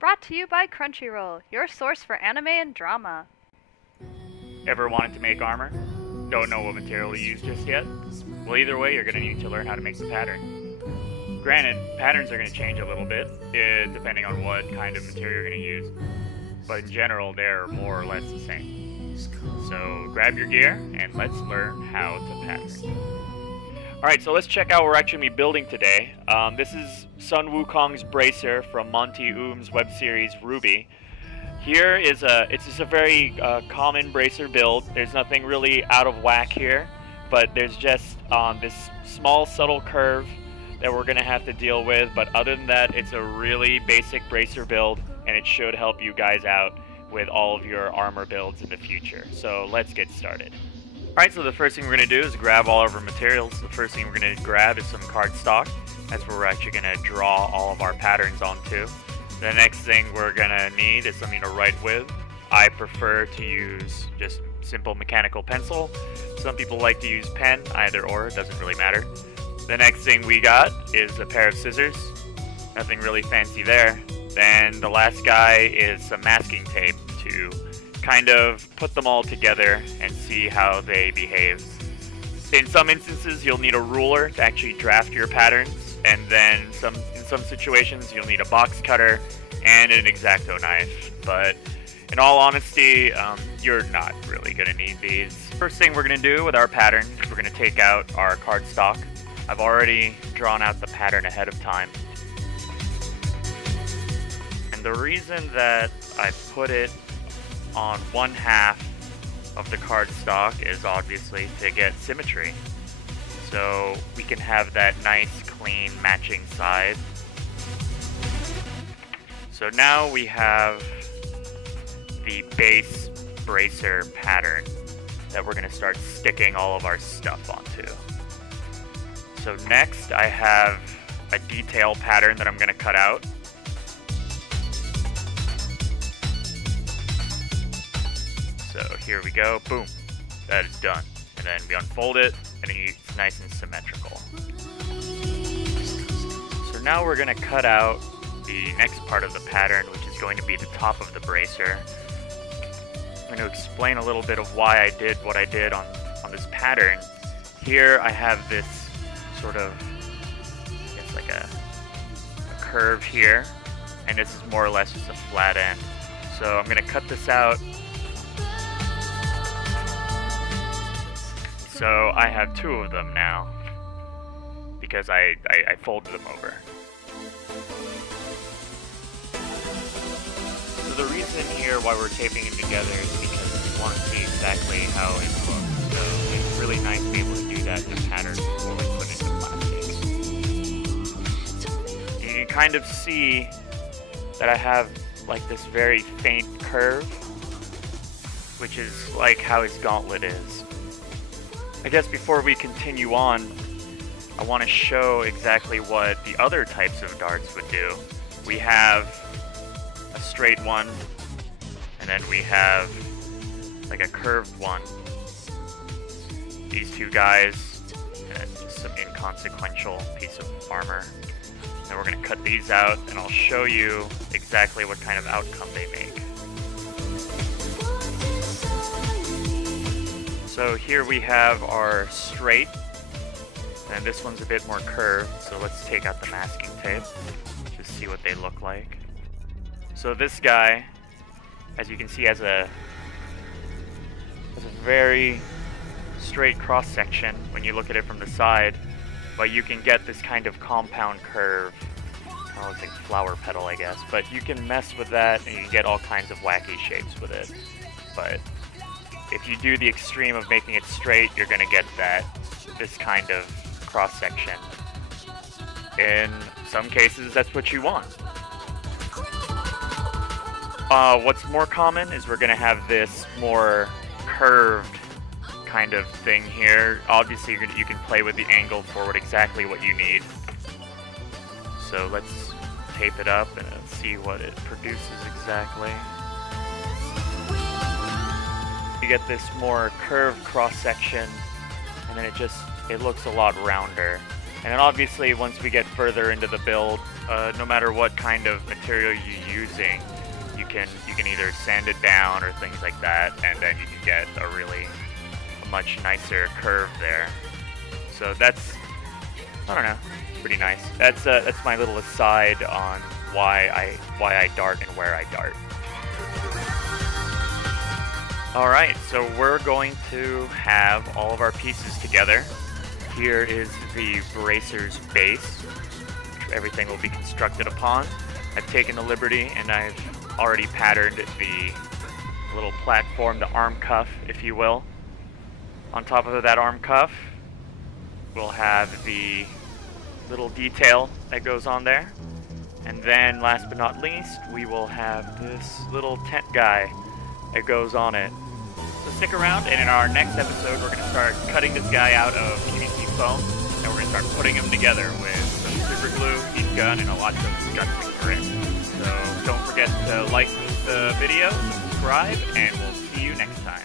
Brought to you by Crunchyroll, your source for anime and drama. Ever wanted to make armor? Don't know what material to use just yet? Well, either way, you're going to need to learn how to make the pattern. Granted, patterns are going to change a little bit, depending on what kind of material you're going to use, but in general, they're more or less the same. So grab your gear, and let's learn how to pattern. Alright, so let's check out what we're actually building today. This is Sun Wukong's bracer from Monty Oom's web series Ruby. Here is it's just a very common bracer build. There's nothing really out of whack here, but there's just this small subtle curve that we're going to have to deal with. But other than that, it's a really basic bracer build, and it should help you guys out with all of your armor builds in the future. So let's get started. Alright, so the first thing we're going to do is grab all of our materials. The first thing we're going to grab is some cardstock. That's where we're actually going to draw all of our patterns onto. The next thing we're going to need is something to write with. I prefer to use just simple mechanical pencil. Some people like to use pen, either or, it doesn't really matter. The next thing we got is a pair of scissors. Nothing really fancy there. Then the last guy is some masking tape to kind of put them all together and see how they behave. In some instances, you'll need a ruler to actually draft your patterns, and then in some situations, you'll need a box cutter and an X-Acto knife. But in all honesty, you're not really going to need these. First thing we're going to do with our pattern is we're going to take out our cardstock. I've already drawn out the pattern ahead of time. And the reason that I put it on one half of the cardstock is obviously to get symmetry. So we can have that nice, clean, matching side. So now we have the base bracer pattern that we're going to start sticking all of our stuff onto. So next I have a detail pattern that I'm going to cut out. So here we go, boom, that is done. And then we unfold it, and it's nice and symmetrical. So now we're going to cut out the next part of the pattern, which is going to be the top of the bracer. I'm going to explain a little bit of why I did what I did on this pattern. Here I have this sort of, I guess like a curve here, and this is more or less just a flat end. So I'm going to cut this out. So I have two of them now, because I folded them over. So the reason here why we're taping them together is because we want to see exactly how it looks. So it's really nice to be able to do that in the pattern before we put it into plastic. You can kind of see that I have like this very faint curve, which is like how his gauntlet is. I guess before we continue on, I want to show exactly what the other types of darts would do. We have a straight one, and then we have like a curved one. These two guys, and just some inconsequential piece of armor. Then we're going to cut these out, and I'll show you exactly what kind of outcome they make. So here we have our straight, and this one's a bit more curved, so let's take out the masking tape to see what they look like. So this guy, as you can see, has a very straight cross-section when you look at it from the side, but you can get this kind of compound curve. Oh, it's like flower petal, I guess, but you can mess with that and you can get all kinds of wacky shapes with it. But if you do the extreme of making it straight, you're going to get this kind of cross-section. In some cases, that's what you want. What's more common is we're going to have this more curved kind of thing here. Obviously, you can play with the angle for exactly what you need. So let's tape it up and see what it produces exactly. You get this more curved cross-section, and then it looks a lot rounder. And then obviously once we get further into the build, no matter what kind of material you're using, you can either sand it down or things like that, and then you can get a much nicer curve there. So that's, I don't know, pretty nice. That's my little aside on why I dart and where I dart. Alright, so we're going to have all of our pieces together. Here is the bracer's base, which everything will be constructed upon. I've taken the liberty and I've already patterned the little platform, the arm cuff, if you will. On top of that arm cuff, we'll have the little detail that goes on there. And then, last but not least, we will have this little tent guy that goes on it. So stick around, and in our next episode, we're going to start cutting this guy out of PVC foam, and we're going to start putting him together with some super glue, heat gun, and a lot of construction grit. So don't forget to like the video, subscribe, and we'll see you next time.